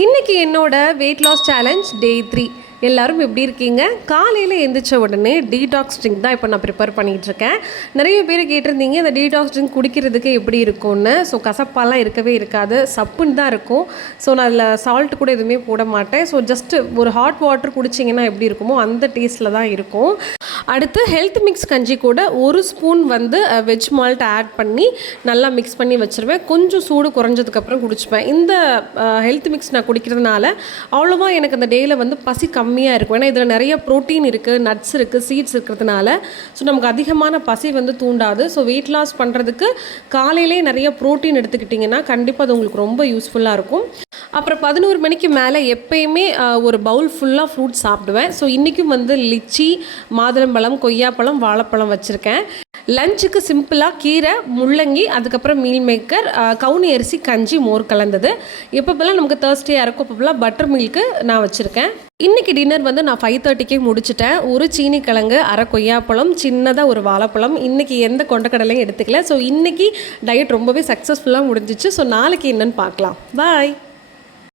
இன்றைக்கி என்னோட weight loss challenge டே 3. எல்லோரும் எப்படி இருக்கீங்க? காலையில் எழுந்திரிச்ச உடனே டீடாக்ஸ் ட்ரிங்க் தான் இப்போ நான் ப்ரிப்பேர் பண்ணிகிட்ருக்கேன். நிறைய பேர் கேட்டிருந்தீங்க இந்த டீடாக்ஸ் ட்ரிங்க் குடிக்கிறதுக்கு எப்படி இருக்கும்னு. ஸோ கசப்பாலாம் இருக்கவே இருக்காது, சப்புன்னு தான் இருக்கும். ஸோ நான் அதில் சால்ட் கூட எதுவுமே போட மாட்டேன். ஸோ ஜஸ்ட்டு ஒரு ஹாட் வாட்டர் குடிச்சிங்கன்னா எப்படி இருக்குமோ அந்த டேஸ்ட்டில் தான் இருக்கும். அடுத்து ஹெல்த் மிக்ஸ் கஞ்சி கூட ஒரு ஸ்பூன் வெஜ் மால்ட் ஆட் பண்ணி நல்லா மிக்ஸ் பண்ணி வச்சுருவேன். கொஞ்சம் சூடு குறைஞ்சதுக்கப்புறம் குடிச்சுப்பேன். இந்த ஹெல்த் மிக்ஸ் நான் குடிக்கிறதுனால அவ்வளோவா எனக்கு அந்த டேயில் பசி கம்மியாக இருக்கும். ஏன்னா இதில் நிறைய ப்ரோட்டீன் இருக்குது, நட்ஸ் இருக்குது, சீட்ஸ் இருக்கிறதுனால ஸோ நமக்கு அதிகமான பசி தூண்டாது. ஸோ வெயிட் லாஸ் பண்ணுறதுக்கு காலையிலே நிறைய ப்ரோட்டீன் எடுத்துக்கிட்டிங்கன்னா கண்டிப்பாக அது உங்களுக்கு ரொம்ப யூஸ்ஃபுல்லாக இருக்கும். அப்புறம் 11 மணிக்கு மேலே எப்பயுமே ஒரு பவுல் ஃபுல்லாக ஃப்ரூட் சாப்பிடுவேன். ஸோ இன்றைக்கும் லிச்சி, மாதுளம்பழம், கொய்யாப்பழம், வாழைப்பழம் வச்சுருக்கேன். லஞ்சுக்கு சிம்பிளாக கீரை, முள்ளங்கி, அதுக்கப்புறம் மீல் மேக்கர், கவுனி அரிசி கஞ்சி, மோர் கலந்தது. எப்பப்பெல்லாம் நமக்கு தேர்ஸ்டேயாக இருக்கும் அப்பப்பெல்லாம் பட்டர் மில்க்கு நான் வச்சுருக்கேன். இன்றைக்கி டின்னர் நான் 5:30க்கே முடிச்சிட்டேன். ஒரு சீனி கிழங்கு, அரை கொய்யாப்பழம், சின்னதாக ஒரு வாழைப்பழம். இன்றைக்கி எந்த கொண்டக்கடலையும் எடுத்துக்கல. ஸோ இன்றைக்கி டயட் ரொம்பவே சக்ஸஸ்ஃபுல்லாக முடிஞ்சிச்சு. ஸோ நாளைக்கு என்னென்னு பார்க்கலாம். பாய்.